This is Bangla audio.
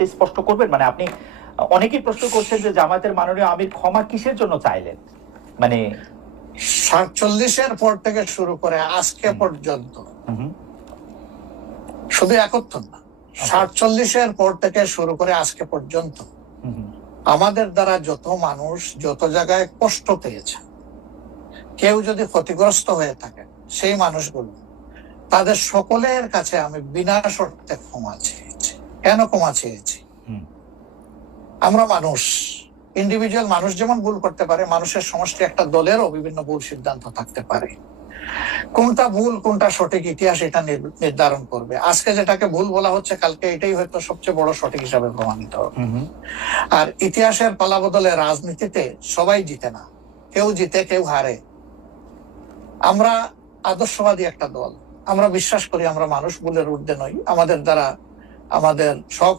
এটা স্পষ্ট করবেন? মানে আপনি অনেকেই প্রশ্ন করছেন যে জামায়াতের মাননীয় আমির ক্ষমা কিসের জন্য চাইলেন? মানে 47-এর পর থেকে শুরু করে আজকে পর্যন্ত, শুধু একত্তর না, 47-এর পর থেকে শুরু করে আজকে পর্যন্ত আমাদের দ্বারা যত মানুষ যত জায়গায় কষ্ট পেয়েছে, কেউ যদি ক্ষতিগ্রস্ত হয়ে থাকে, সেই মানুষগুলো তাদের সকলের কাছে আমি বিনা শর্তে ক্ষমা চেয়েছি। কেন ক্ষমা চেয়েছি? আমরা মানুষ, ইন্ডিভিজুয়াল মানুষ যেমন ভুল করতে পারে, মানুষের সমষ্টি একটা দলেরও বিভিন্ন ভুল সিদ্ধান্ত থাকতে পারে। কোনটা ভুল কোনটা সঠিক ইতিহাস এটা নির্ধারণ করবে। আজকে যেটাকে ভুল বলা হচ্ছে, কালকে এটাই হয়তো সবচেয়ে বড় সঠিক হিসাবে প্রমাণিত হবে। আর ইতিহাসের পালাবদলে রাজনীতিতে সবাই জিতে না, কেউ জিতে কেউ হারে। আমরা আদর্শবাদী একটা দল, আমরা বিশ্বাস করি আমরা মানুষ ভুলের ঊর্ধ্বে নই। আমাদের দ্বারা আমাদের সহ